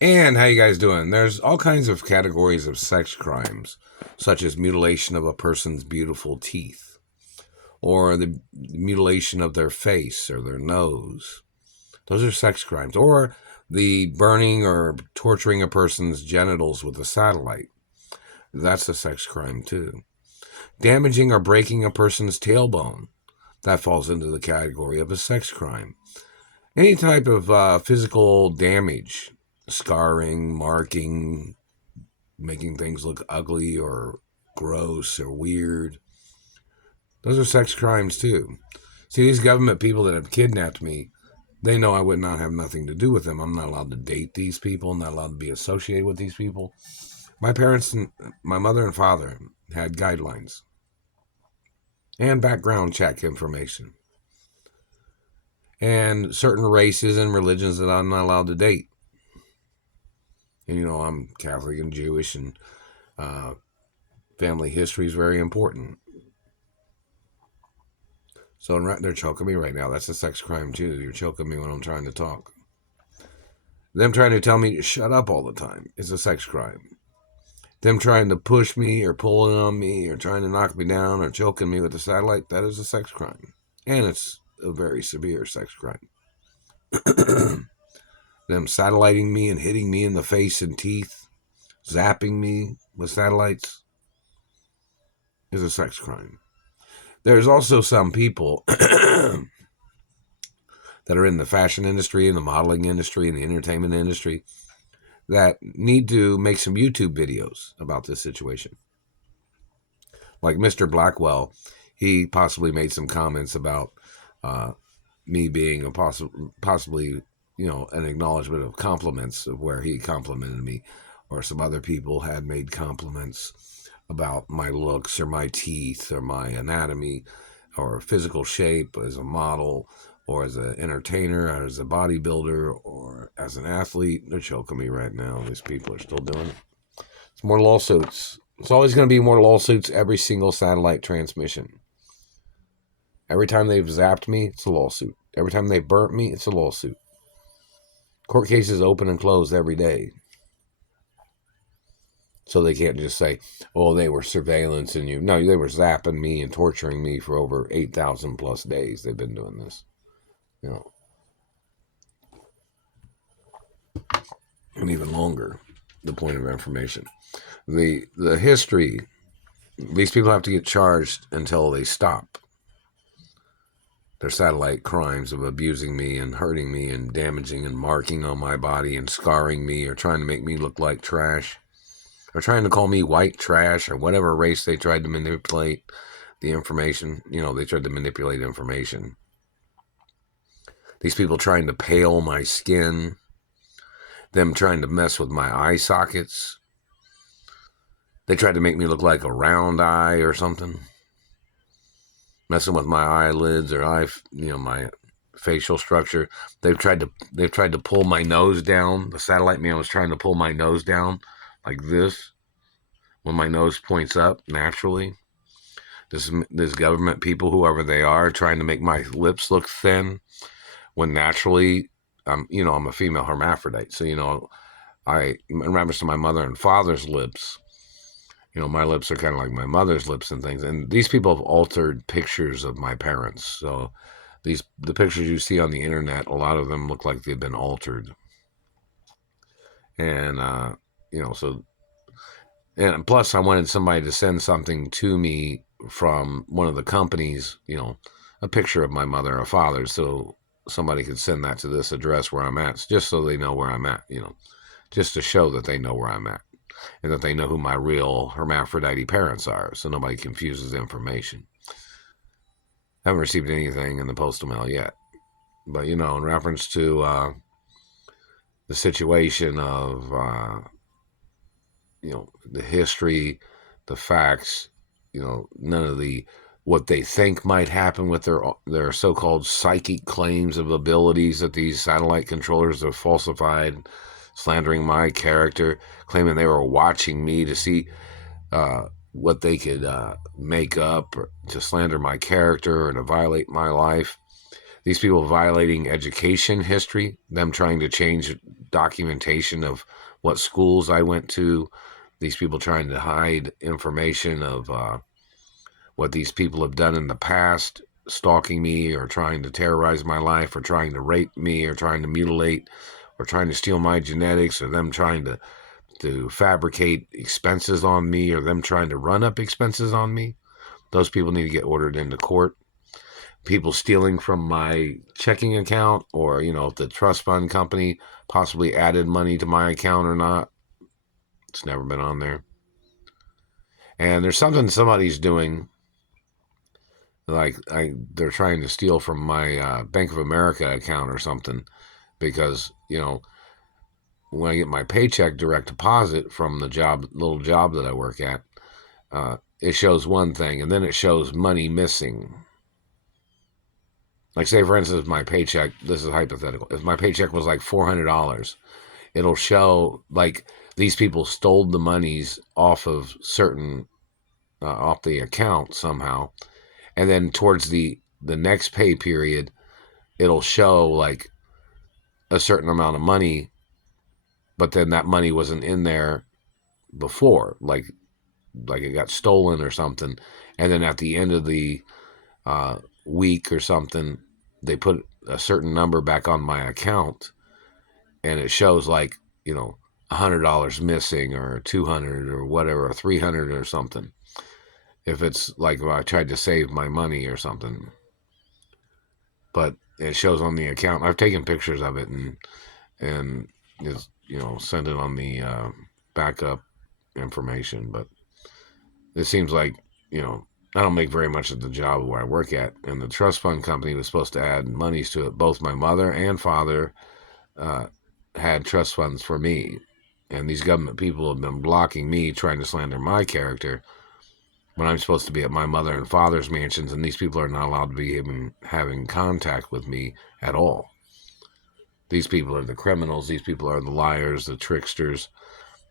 And how you guys doing? There's all kinds of categories of sex crimes, such as mutilation of a person's beautiful teeth, or the mutilation of their face or their nose. Those are sex crimes. Or the burning or torturing a person's genitals with a satellite. That's a sex crime too. Damaging or breaking a person's tailbone. That falls into the category of a sex crime. Any type of physical damage, scarring, marking, making things look ugly or gross or weird. Those are sex crimes too. See, these government people that have kidnapped me, they know I would not have nothing to do with them. I'm not allowed to date these people. I'm not allowed to be associated with these people. My parents and my mother and father had guidelines and background check information and certain races and religions that I'm not allowed to date. And I'm Catholic and Jewish, and family history is very important. So they're choking me right now. That's a sex crime too. You're choking me when I'm trying to talk. Them trying to tell me to shut up all the time is a sex crime. Them trying to push me or pulling on me or trying to knock me down or choking me with a satellite, that is a sex crime. And it's a very severe sex crime. Them satelliting me and hitting me in the face and teeth, zapping me with satellites is a sex crime. There's also some people that are in the fashion industry, in the modeling industry, in the entertainment industry that need to make some YouTube videos about this situation. Like Mr. Blackwell, he possibly made some comments about me being a possibly, an acknowledgement of compliments of where he complimented me, or some other people had made compliments about my looks or my teeth or my anatomy or physical shape as a model or as an entertainer or as a bodybuilder or as an athlete. They're choking me right now. These people are still doing it. It's more lawsuits. It's always going to be more lawsuits every single satellite transmission. Every time they've zapped me, it's a lawsuit. Every time they burnt me, it's a lawsuit. Court cases open and close every day. So they can't just say, oh, they were surveillance and you. No, they were zapping me and torturing me for over 8,000 plus days. They've been doing this. And even longer, the point of information. The history, these people have to get charged until they stop their satellite crimes of abusing me and hurting me and damaging and marking on my body and scarring me or trying to make me look like trash or trying to call me white trash or whatever race they tried to manipulate the information. They tried to manipulate information. These people trying to pale my skin, them trying to mess with my eye sockets. They tried to make me look like a round eye or something. Messing with my eyelids or my facial structure. They've tried to pull my nose down. The satellite man was trying to pull my nose down like this when my nose points up naturally. This government people, whoever they are, trying to make my lips look thin when naturally, I'm a female hermaphrodite. So, I in reference to my mother and father's lips, my lips are kind of like my mother's lips and things. And these people have altered pictures of my parents. So the pictures you see on the internet, a lot of them look like they've been altered. And, and plus I wanted somebody to send something to me from one of the companies, a picture of my mother or father. So somebody could send that to this address where I'm at, just so they know where I'm at, just to show that they know where I'm at. And that they know who my real hermaphrodite parents are, so nobody confuses information. I haven't received anything in the postal mail yet. But, in reference to the situation of, the history, the facts, none of what they think might happen with their so-called psychic claims of abilities that these satellite controllers have falsified, slandering my character, claiming they were watching me to see what they could make up or to slander my character or to violate my life. These people violating education history, them trying to change documentation of what schools I went to, these people trying to hide information of what these people have done in the past, stalking me or trying to terrorize my life or trying to rape me or trying to mutilate or trying to steal my genetics, or them trying to fabricate expenses on me, or them trying to run up expenses on me. Those people need to get ordered into court. People stealing from my checking account, or, if the trust fund company possibly added money to my account or not. It's never been on there. And there's something somebody's doing, like they're trying to steal from my Bank of America account or something, because, when I get my paycheck direct deposit from the little job that I work at, it shows one thing, and then it shows money missing. Like, say, for instance, my paycheck, this is hypothetical, if my paycheck was like $400, it'll show like these people stole the monies off of off the account somehow. And then towards the next pay period, it'll show like a certain amount of money, but then that money wasn't in there before, like it got stolen or something. And then at the end of the week or something, they put a certain number back on my account, and it shows like, $100 missing, or 200 or whatever, or 300 or something. If it's like, I tried to save my money or something, but it shows on the account. I've taken pictures of it and it's, send it on the backup information. But it seems like, I don't make very much of the job where I work at, and the trust fund company was supposed to add monies to it. Both my mother and father had trust funds for me, and these government people have been blocking me, trying to slander my character, when I'm supposed to be at my mother and father's mansions, and these people are not allowed to be even having contact with me at all. These people are the criminals. These people are the liars, the tricksters,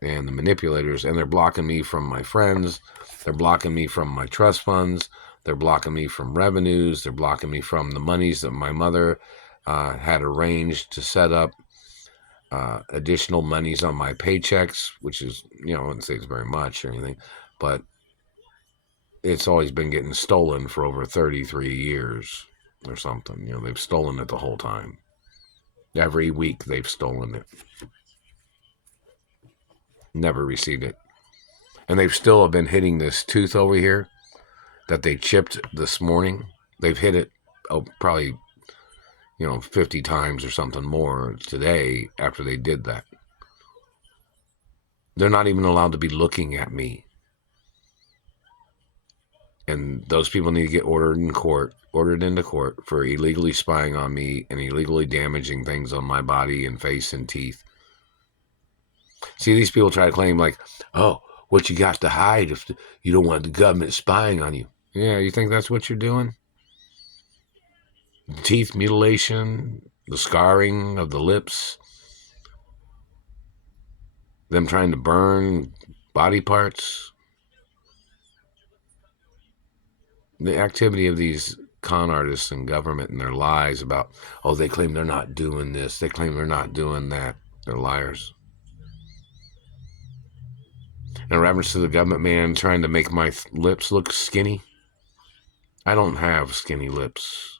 and the manipulators, and they're blocking me from my friends. They're blocking me from my trust funds. They're blocking me from revenues. They're blocking me from the monies that my mother had arranged to set up additional monies on my paychecks, which is, I wouldn't say it's very much or anything, but it's always been getting stolen for over 33 years or something. They've stolen it the whole time. Every week they've stolen it. Never received it. And they've still been hitting this tooth over here that they chipped this morning. They've hit it probably, 50 times or something more today after they did that. They're not even allowed to be looking at me. And those people need to get ordered into court for illegally spying on me and illegally damaging things on my body and face and teeth. See, these people try to claim like, oh, what you got to hide if you don't want the government spying on you. Yeah, you think that's what you're doing? The teeth mutilation, the scarring of the lips, them trying to burn body parts. The activity of these con artists and government and their lies about, oh, they claim they're not doing this, they claim they're not doing that. They're liars. In reference to the government man trying to make my lips look skinny, I don't have skinny lips.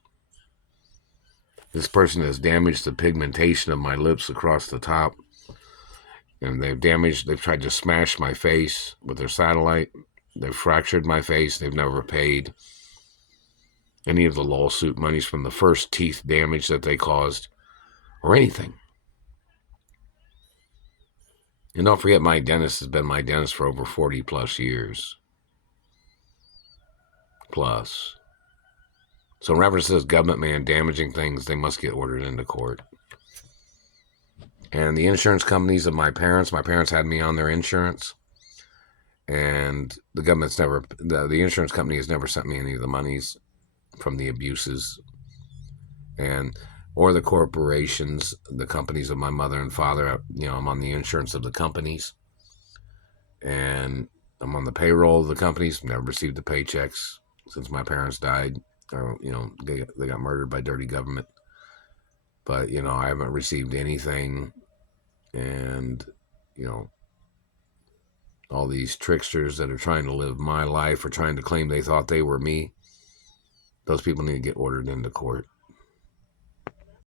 This person has damaged the pigmentation of my lips across the top, and they've tried to smash my face with their satellite. They've fractured my face. They've never paid any of the lawsuit monies from the first teeth damage that they caused, or anything. And don't forget, my dentist has been my dentist for over 40 plus years. Plus. So in reference to this government man damaging things, they must get ordered into court. And the insurance companies of my parents had me on their insurance. And the the insurance company has never sent me any of the monies from the abuses, or the corporations, the companies of my mother and father. I'm on the insurance of the companies, and I'm on the payroll of the companies. Never received the paychecks since my parents died. or they got murdered by dirty government. But I haven't received anything, and you know all these tricksters that are trying to live my life or trying to claim they thought they were me. Those people need to get ordered into court.